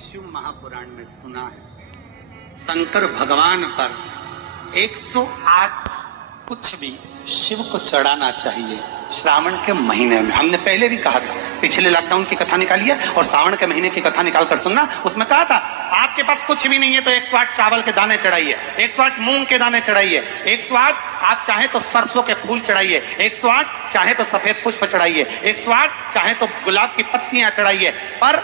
शिव महापुराण में सुना है, शंकर भगवान पर 108 कुछ भी शिव को चढ़ाना चाहिए श्रावण के महीने में। हमने पहले भी कहा था, पिछले लॉकडाउन की कथा निकाली है और श्रावण के महीने की कथा निकाल कर सुनना। उसमें कहा था आपके पास कुछ भी नहीं है तो 108 चावल के दाने चढ़ाइए, 108 मूंग के दाने चढ़ाइए, 108 आप चाहे तो सरसों के फूल चढ़ाइए, 108 चाहे तो सफेद पुष्प चढ़ाइए, 108 चाहे तो गुलाब की पत्तियां चढ़ाइए। पर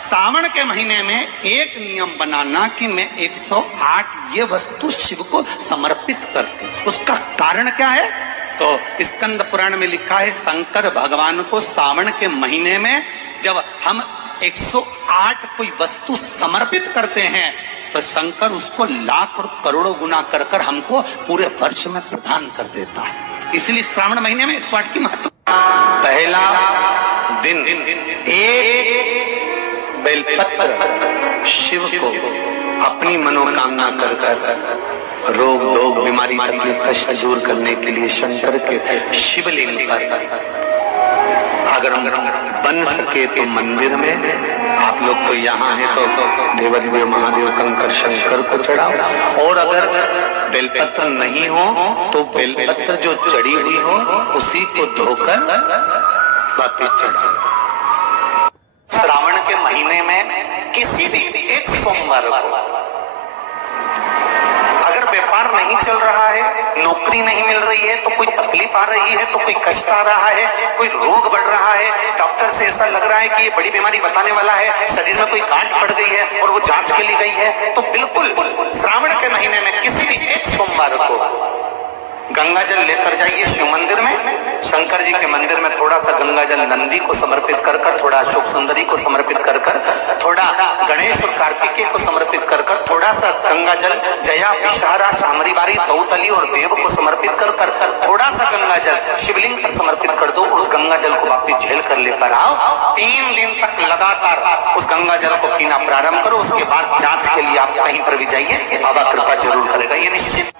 सावन के महीने में एक नियम बनाना कि मैं 108 ये वस्तु शिव को समर्पित करती। उसका कारण क्या है? तो स्कंद पुराण में लिखा है, शंकर भगवान को सावन के महीने में जब हम 108 कोई वस्तु समर्पित करते हैं तो शंकर उसको लाख और करोड़ों गुना कर कर हमको पूरे वर्ष में प्रदान कर देता है। इसलिए श्रावण महीने में 108 की महत्व। पहला दिन एक बेलपत्र शिव को अपनी मनोकामना कर कर रोग दोग बीमारी तकलीफ कष्ट दूर करने के लिए शंकर के शिवलिंग पर अगर बन सके तो मंदिर में, आप लोग तो यहाँ है तो देवादिदेव महादेव कंकर शंकर को चढ़ाओ, और अगर बेलपत्र नहीं हो तो बेलपत्र जो चढ़ी हुई हो उसी को धोकर वापिस चढ़ाओ। श्रावण के महीने में किसी भी एक सोमवार को अगर व्यापार नहीं चल रहा है, नौकरी नहीं मिल रही है, तो कोई तकलीफ आ रही है, तो कोई कष्ट आ रहा है, कोई रोग बढ़ रहा है, डॉक्टर से ऐसा लग रहा है कि ये बड़ी बीमारी बताने वाला है, शरीर में कोई गांठ पड़ गई है और वो जांच के लिए गई है, तो बिल्कुल श्रावण के महीने में किसी भी एक सोमवार को गंगा जल लेकर जाइए शिव मंदिर में। शंकर जी के मंदिर में थोड़ा सा गंगा जल नंदी को समर्पित कर कर, थोड़ा अशोक सुंदरी को समर्पित कर कर, थोड़ा गणेश और कार्तिकेय को समर्पित कर कर, थोड़ा सा गंगा जल जया विषहारा शामरीबारी दौतली और देव को समर्पित कर कर, थोड़ा सा गंगा जल शिवलिंग पर समर्पित कर दो। उस गंगा जल को वापिस झेल कर लेकर आओ। 3 दिन तक लगातार उस गंगा जल को पीना प्रारंभ करो। उसके बाद जांच के लिए आप कहीं पर भी जाइए, बाबा कृपा जरूर करेगा, ये निश्चित।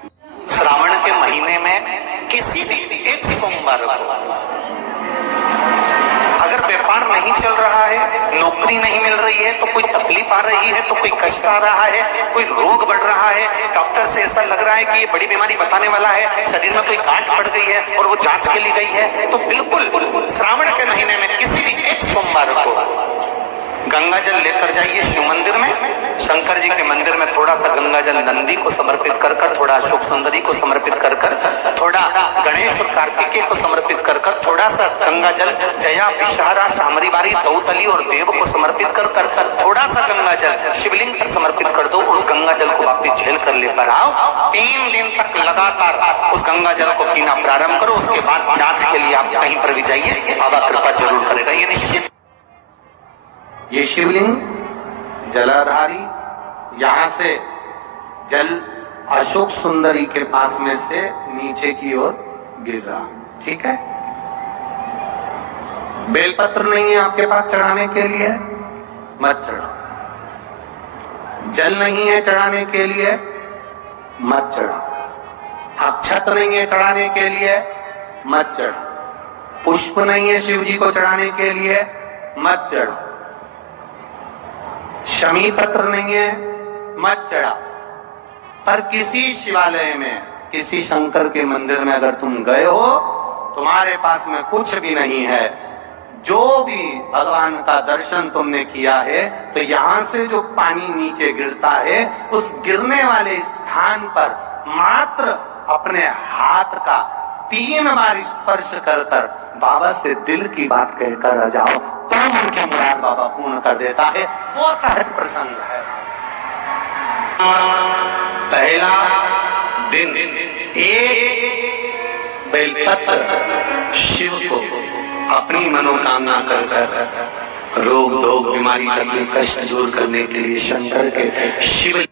श्रावण के महीने में किसी भी एक सोमवार को अगर व्यापार नहीं चल रहा है, नौकरी नहीं मिल रही है, तो कोई तकलीफ आ रही है, तो कोई कष्ट आ रहा है, कोई रोग बढ़ रहा है, डॉक्टर से ऐसा लग रहा है कि ये बड़ी बीमारी बताने वाला है, शरीर में कोई गांठ पड़ गई है और वो जांच के लिए गई है, तो बिल्कुल श्रावण के महीने में किसी भी एक सोमवार को गंगा जल लेकर जाइए शिव मंदिर में। शंकर जी के मंदिर में थोड़ा सा गंगा जल नंदी को समर्पित कर कर, थोड़ा अशोक सुंदरी को समर्पित कर कर, थोड़ा गणेश और कार्तिकेय को समर्पित कर कर, थोड़ा सा गंगा जल जया विषहारा शामरीबारी दौतली और देव को समर्पित कर कर, थोड़ा सा गंगा जल शिवलिंग पर समर्पित कर दो। उस गंगा जल को वापिस झेल कर लेकर आओ। 3 दिन तक लगातार उस गंगा जल को पीना प्रारंभ करो। उसके बाद जांच के लिए आप कहीं पर भी जाइए, बाबा कृपा जरूर करेगा, ये निश्चित। ये शिवलिंग जलाधारी, यहां से जल अशोक सुंदरी के पास में से नीचे की ओर गिर रहा, ठीक है। बेलपत्र नहीं है आपके पास चढ़ाने के लिए, मत चढ़ाओ। जल नहीं है चढ़ाने के लिए, मत चढ़ाओ। अक्षत नहीं है चढ़ाने के लिए, मत चढ़ाओ। पुष्प नहीं है शिव जी को चढ़ाने के लिए, मत चढ़ाओ। शमी पत्र नहीं है, मत चढ़ा। पर किसी शिवालय में, किसी शंकर के मंदिर में अगर तुम गए हो, तुम्हारे पास में कुछ भी नहीं है, जो भी भगवान का दर्शन तुमने किया है, तो यहां से जो पानी नीचे गिरता है, उस गिरने वाले स्थान पर मात्र अपने हाथ का 3 बार स्पर्श कर कर बाबा से दिल की बात कहकर आ जाओ, तो उनके मुराद बाबा पूर्ण कर देता है। वो सहज प्रसंग है। पहला दिन एक बेलपत्र शिव को अपनी मनोकामना कर कर रोग दोग बीमारी तकलीफ कष्ट दूर करने के लिए शंकर के शिव